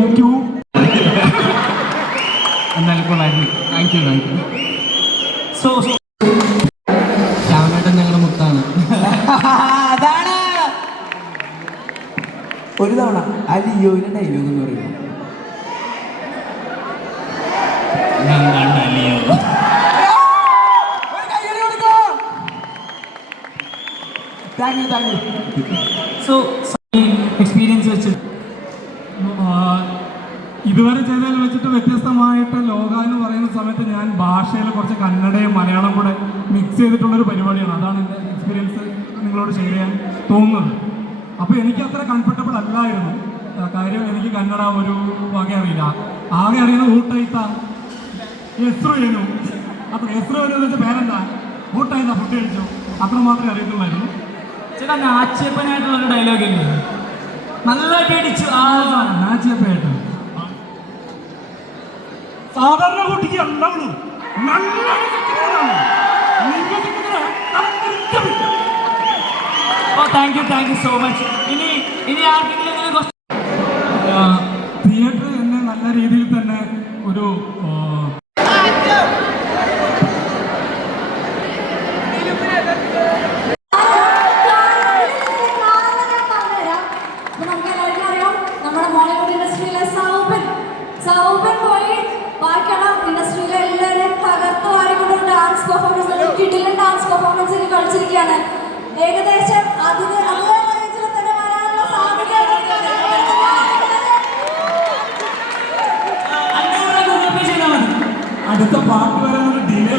Thank you എന്തായാലും കൊള്ളായിരുന്നു thank you thank you so ശ്യാമേട്ടൻ ഞങ്ങളുടെ മുത്താണ്. അതാണ്. ഒരു തവണ ആ ലിയോയിലെ ഡയലോഗ് എന്ന് പറയുന്നത് thank you thank you so experience വെച്ച് ഇതുവരെ ചെയ്തതിൽ വെച്ചിട്ട് വ്യത്യസ്തമായിട്ട് ലോക എന്ന് പറയുന്ന സമയത്ത് ഞാൻ ഭാഷയിൽ കുറച്ച് കന്നഡയും മലയാളം കൂടെ മിക്സ് ചെയ്തിട്ടുള്ളൊരു പരിപാടിയാണ്. അതാണ് എന്റെ എക്സ്പീരിയൻസ് നിങ്ങളോട് ഷെയർ ചെയ്യാൻ തോന്നുന്നത്. അപ്പോൾ എനിക്ക് അത്ര കംഫർട്ടബിൾ അല്ലായിരുന്നു. കാര്യം എനിക്ക് കന്നഡ ഒരു വക അറിയില്ല. ആകെ അറിയുന്ന ഊട്ടയിത്ത എസ്രോ അപ്പോൾ എസ്രോ എന്ന് വെച്ച പേരെന്താ ഊട്ടയിത്ത ഫുഡ് കഴിച്ചു. അത്ര മാത്രമേ അറിയത്തുള്ളായിരുന്നു. ചേട്ടാ ആക്ഷേപനായിട്ടുള്ളൊരു ഡയലോഗ് ഇല്ലേ? നല്ലതായിട്ട് അടിച്ചു ആളാണ് നാച്ചിയപ്പേട്ട് സാധാരണ കുട്ടിക്ക് ഉണ്ടാവുള്ളൂ. നല്ല thank you thank you so much ഇനി ഇനി ആർക്കെങ്കിലും തിയേറ്റർ എന്നെ നല്ല രീതിയിൽ തന്നെ ഒരു സൗബൻ പോയി ബാക്കിയുള്ള ഇൻഡസ്ട്രിയിലെ എല്ലാവരെയും തകർത്ത് വാരിക്കൊണ്ട് ഡാൻസ് പെർഫോമൻസ് കിട്ടില്ല ഡാൻസ് പെർഫോമൻസ് ഒക്കെ കളിച്ചിരിക്കുകയാണ് ഏകദേശം അതിന് അതേ റേഞ്ചിൽ തന്നെ വരാനുള്ള സാധ്യത അടുത്ത പാട്ട് വരാൻ ഒരു ഡിലേ